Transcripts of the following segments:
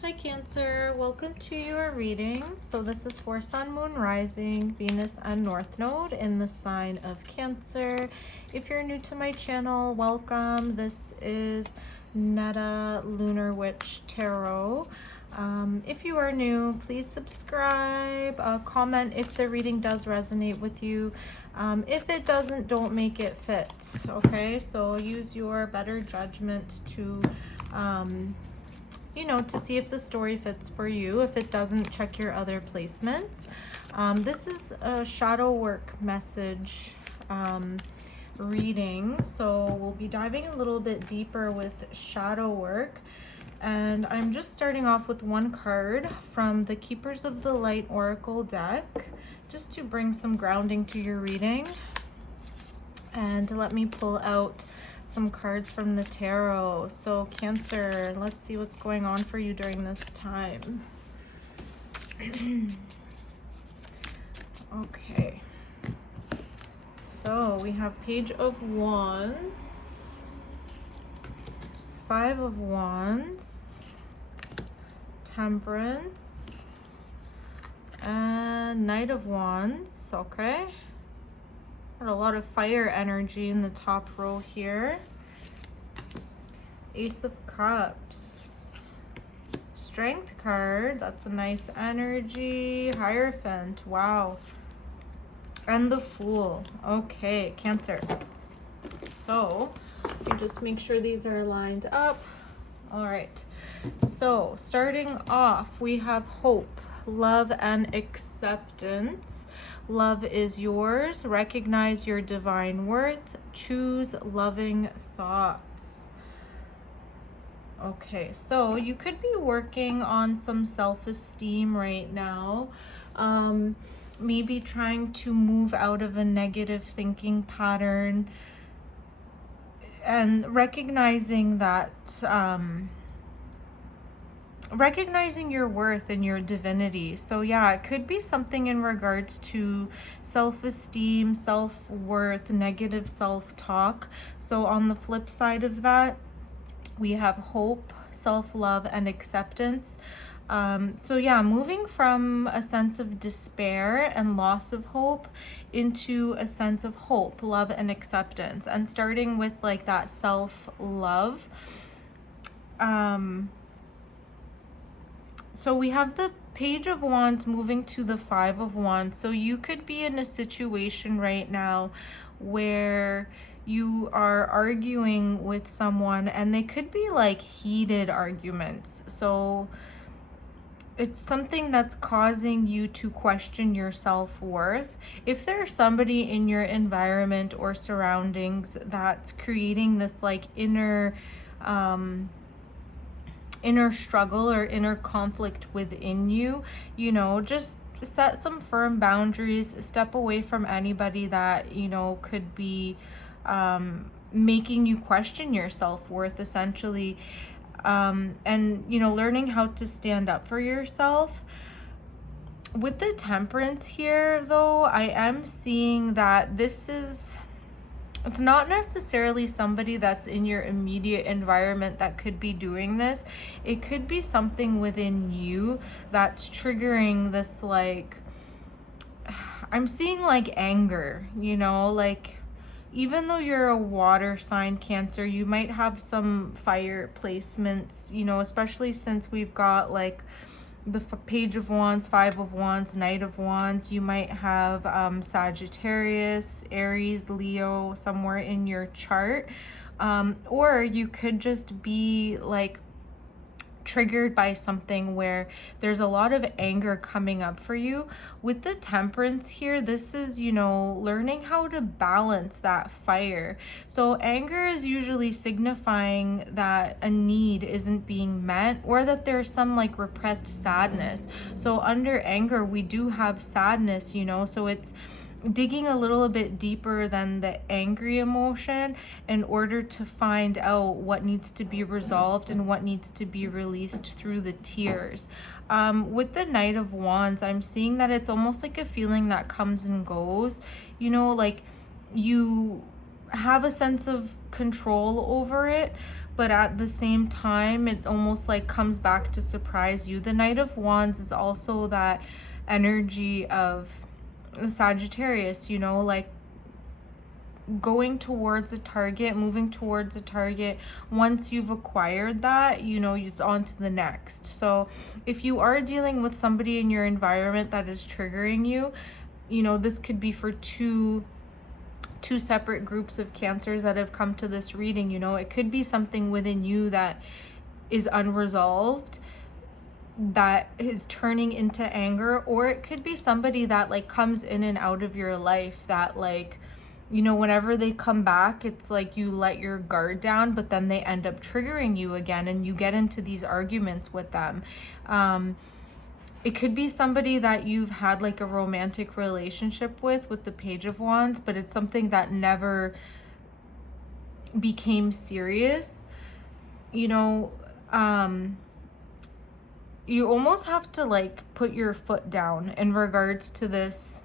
Hi Cancer, welcome to your reading. So this is for Sun, Moon, Rising, Venus, and North Node in the sign of Cancer. If you're new to my channel, welcome. This is Netta Lunar Witch Tarot. If you are new, please subscribe, comment if the reading does resonate with you. If it doesn't, don't make it fit, okay? So use your better judgment to to see if the story fits for you. If it doesn't, check your other placements. This is a shadow work message reading, so we'll be diving a little bit deeper with shadow work. And I'm just starting off with one card from the Keepers of the Light Oracle deck, just to bring some grounding to your reading. And let me pull out some cards from the tarot. So Cancer, let's see what's going on for you during this time. Okay, so we have Page of Wands, Five of Wands, Temperance, and Knight of Wands. Okay, got a lot of fire energy in the top row here. Ace of Cups, Strength card, that's a nice energy. Hierophant, wow. And the Fool. Okay, Cancer. So you just make sure these are lined up. All right, so starting off, we have hope, love, and acceptance. Love is yours. Recognize your divine worth. Choose loving thoughts. Okay, so you could be working on some self-esteem right now. Maybe trying to move out of a negative thinking pattern and recognizing that recognizing your worth and your divinity. So yeah, it could be something in regards to self-esteem, self-worth, negative self-talk. So on the flip side of that, we have hope, self-love, and acceptance. So yeah, moving from a sense of despair and loss of hope into a sense of hope, love, and acceptance, and starting with like that self-love. So we have the Page of Wands moving to the Five of Wands. So you could be in a situation right now where you are arguing with someone, and they could be like heated arguments. So it's something that's causing you to question your self-worth. If there's somebody in your environment or surroundings that's creating this like inner struggle or inner conflict within you, just set some firm boundaries, step away from anybody that, could be making you question your self-worth, essentially. And learning how to stand up for yourself. With the Temperance here, though, I am seeing that it's not necessarily somebody that's in your immediate environment that could be doing this. It could be something within you that's triggering this, like, I'm seeing like anger, like, even though you're a water sign, Cancer, you might have some fire placements, especially since we've got like the Page of Wands, Five of Wands, Knight of Wands. You might have Sagittarius, Aries, Leo somewhere in your chart. Or you could just be like triggered by something where there's a lot of anger coming up for you. With the Temperance here, this is, learning how to balance that fire. So anger is usually signifying that a need isn't being met, or that there's some like repressed sadness. So under anger, we do have sadness, so it's digging a little bit deeper than the angry emotion in order to find out what needs to be resolved and what needs to be released through the tears. With the Knight of Wands, I'm seeing that it's almost like a feeling that comes and goes, like you have a sense of control over it, but at the same time, it almost like comes back to surprise you. The Knight of Wands is also that energy of the Sagittarius, you know, like going towards a target, moving towards a target. Once you've acquired that, you know, it's on to the next. So if you are dealing with somebody in your environment that is triggering you, you know, this could be for two separate groups of Cancers that have come to this reading. You know, it could be something within you that is unresolved, that is turning into anger, or it could be somebody that like comes in and out of your life that, like, you know, whenever they come back, it's like you let your guard down, but then they end up triggering you again and you get into these arguments with them. It could be somebody that you've had like a romantic relationship with the Page of Wands, but it's something that never became serious. You know, you almost have to like put your foot down in regards to this.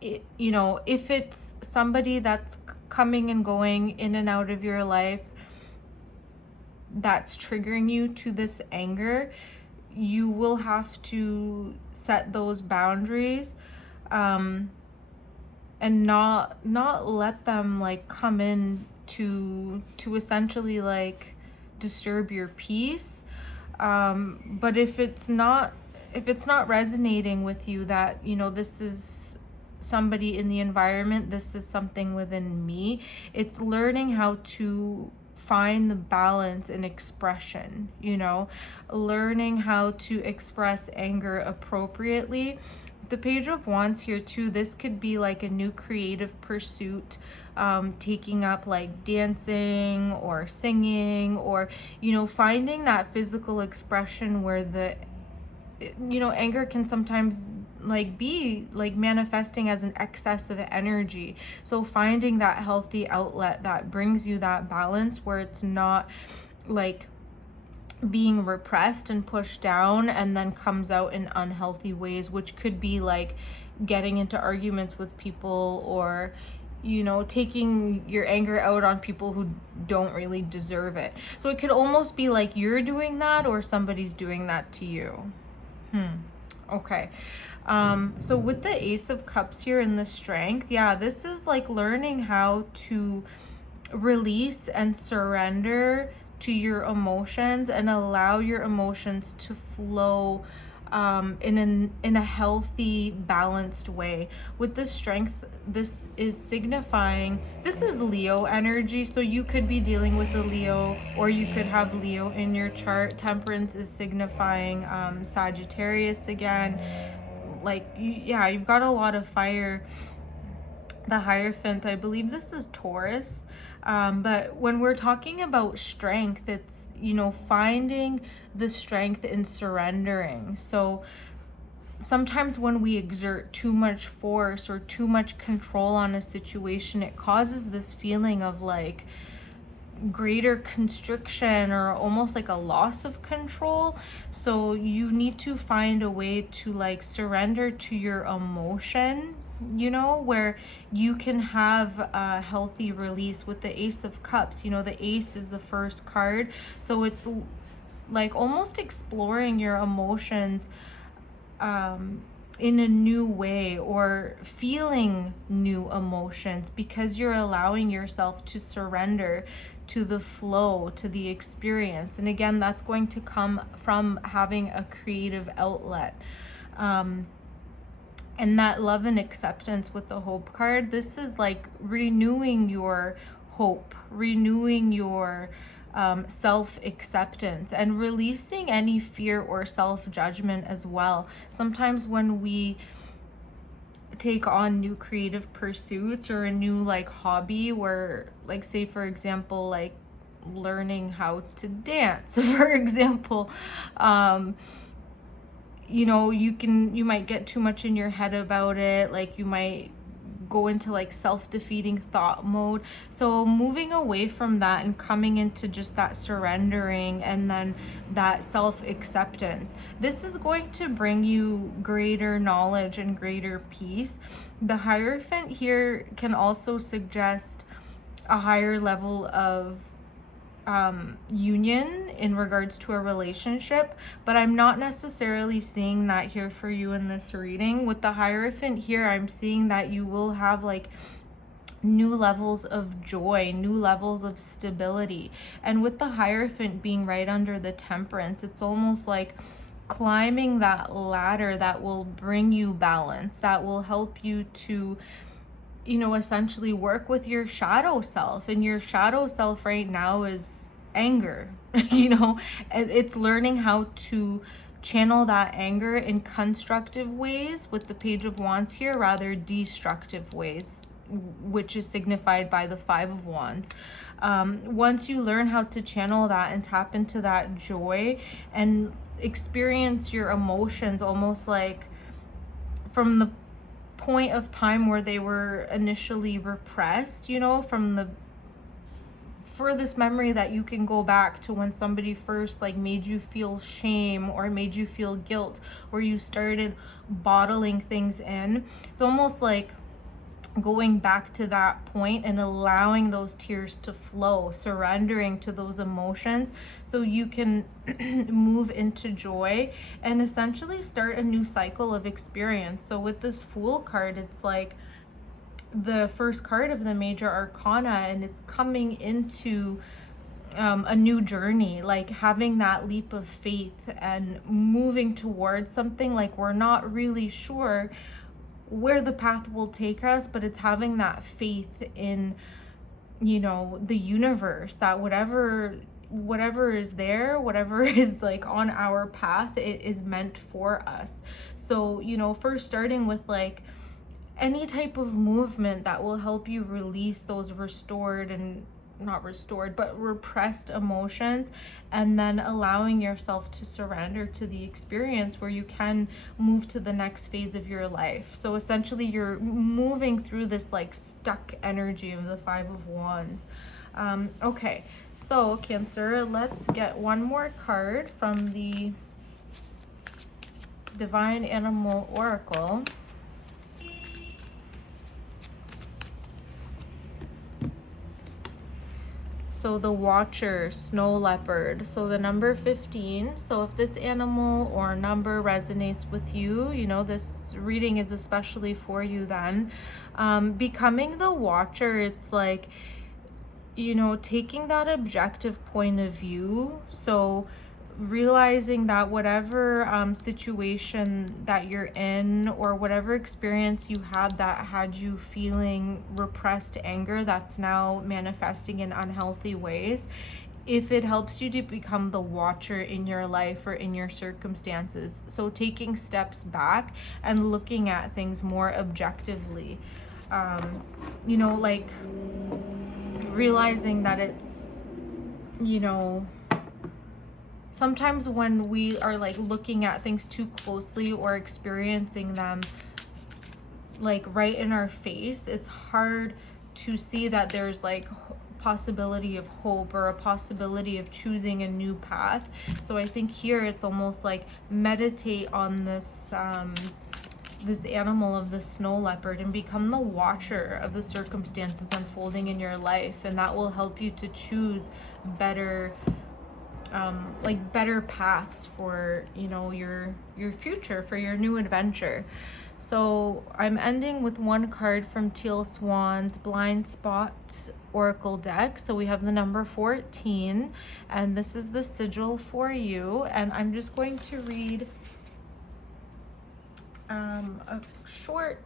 You know, if it's somebody that's coming and going in and out of your life that's triggering you to this anger, you will have to set those boundaries, and not let them like come in to essentially like disturb your peace. But if it's not resonating with you, that, you know, this is somebody in the environment, this is something within me, it's learning how to find the balance in expression, you know, learning how to express anger appropriately. The Page of Wands here too, this could be like a new creative pursuit, taking up like dancing or singing, or, you know, finding that physical expression where the, you know, anger can sometimes like be like manifesting as an excess of energy. So finding that healthy outlet that brings you that balance where it's not like being repressed and pushed down and then comes out in unhealthy ways, which could be like getting into arguments with people, or, you know, taking your anger out on people who don't really deserve it. So it could almost be like you're doing that or somebody's doing that to you. Okay. So with the Ace of Cups here and the Strength, yeah, this is like learning how to release and surrender to your emotions and allow your emotions to flow in a healthy, balanced way. With the Strength, this is signifying, this is Leo energy, so you could be dealing with a Leo, or you could have Leo in your chart. Temperance is signifying Sagittarius again. Like, yeah, you've got a lot of fire. The Hierophant, I believe this is Taurus. But when we're talking about strength, it's, you know, finding the strength in surrendering. So sometimes when we exert too much force or too much control on a situation, it causes this feeling of like greater constriction or almost like a loss of control. So you need to find a way to like surrender to your emotion, you know, where you can have a healthy release. With the Ace of Cups, you know, the Ace is the first card, so it's like almost exploring your emotions in a new way, or feeling new emotions, because you're allowing yourself to surrender to the flow, to the experience. And again, that's going to come from having a creative outlet. And that Love and Acceptance with the Hope card, this is like renewing your hope, renewing your self-acceptance, and releasing any fear or self-judgment as well. Sometimes when we take on new creative pursuits or a new like hobby, where like, say for example, like learning how to dance, for example, you know, you might get too much in your head about it, like you might go into like self-defeating thought mode. So moving away from that and coming into just that surrendering and then that self-acceptance, this is going to bring you greater knowledge and greater peace. The Hierophant here can also suggest a higher level of union in regards to a relationship, but I'm not necessarily seeing that here for you in this reading. With the Hierophant here, I'm seeing that you will have like new levels of joy, new levels of stability. And with the Hierophant being right under the Temperance, it's almost like climbing that ladder that will bring you balance, that will help you to, you know, essentially work with your shadow self. And your shadow self right now is anger. You know, it's learning how to channel that anger in constructive ways with the Page of Wands here, rather destructive ways, which is signified by the Five of Wands. Once you learn how to channel that and tap into that joy and experience your emotions almost like from the point of time where they were initially repressed, you know, from the furthest memory that you can go back to when somebody first like made you feel shame or made you feel guilt, where you started bottling things in. It's almost like going back to that point and allowing those tears to flow, surrendering to those emotions so you can move into joy and essentially start a new cycle of experience. So with this Fool card, it's like the first card of the major arcana, and it's coming into a new journey, like having that leap of faith and moving towards something. Like we're not really sure where the path will take us, but it's having that faith in, you know, the universe, that whatever is there, whatever is like on our path, it is meant for us. So, you know, first starting with like any type of movement that will help you release those repressed emotions, and then allowing yourself to surrender to the experience where you can move to the next phase of your life. So essentially you're moving through this like stuck energy of the Five of Wands. Okay, so Cancer, let's get one more card from the Divine Animal Oracle. So the Watcher, Snow Leopard. So the number 15. So if this animal or number resonates with you, you know, this reading is especially for you then. Becoming the Watcher, it's like, you know, taking that objective point of view. So realizing that whatever situation that you're in, or whatever experience you had that had you feeling repressed anger that's now manifesting in unhealthy ways, if it helps you to become the Watcher in your life or in your circumstances. So taking steps back and looking at things more objectively, you know, like realizing that it's, you know, sometimes when we are like looking at things too closely or experiencing them like right in our face, it's hard to see that there's like possibility of hope or a possibility of choosing a new path. So I think here it's almost like meditate on this this animal of the Snow Leopard and become the Watcher of the circumstances unfolding in your life, and that will help you to choose better like better paths for, you know, your future, for your new adventure. So I'm ending with one card from Teal Swan's Blind Spot Oracle deck. So we have the number 14, and this is the sigil for you. And I'm just going to read a short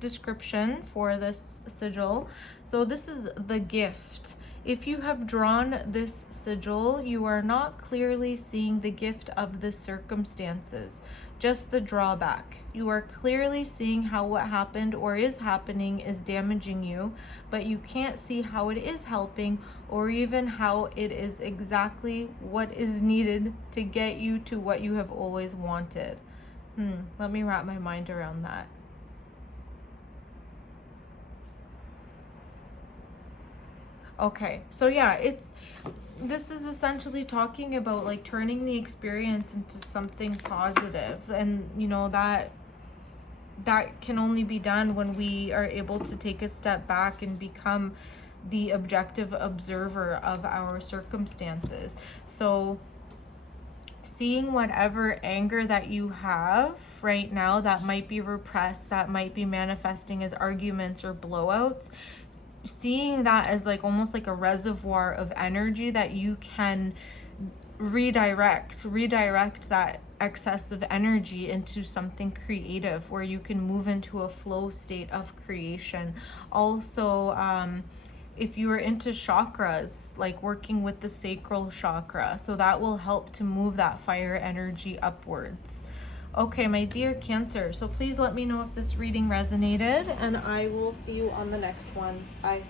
description for this sigil. So this is the gift. If you have drawn this sigil, you are not clearly seeing the gift of the circumstances, just the drawback. You are clearly seeing how what happened or is happening is damaging you, but you can't see how it is helping, or even how it is exactly what is needed to get you to what you have always wanted. Let me wrap my mind around that. Okay, so yeah, this is essentially talking about like turning the experience into something positive, and you know that can only be done when we are able to take a step back and become the objective observer of our circumstances. So seeing whatever anger that you have right now that might be repressed, that might be manifesting as arguments or blowouts, seeing that as like almost like a reservoir of energy that you can redirect that excessive energy into something creative where you can move into a flow state of creation. Also, if you are into chakras, like working with the sacral chakra, so that will help to move that fire energy upwards. Okay, my dear Cancer, so please let me know if this reading resonated, and I will see you on the next one. Bye.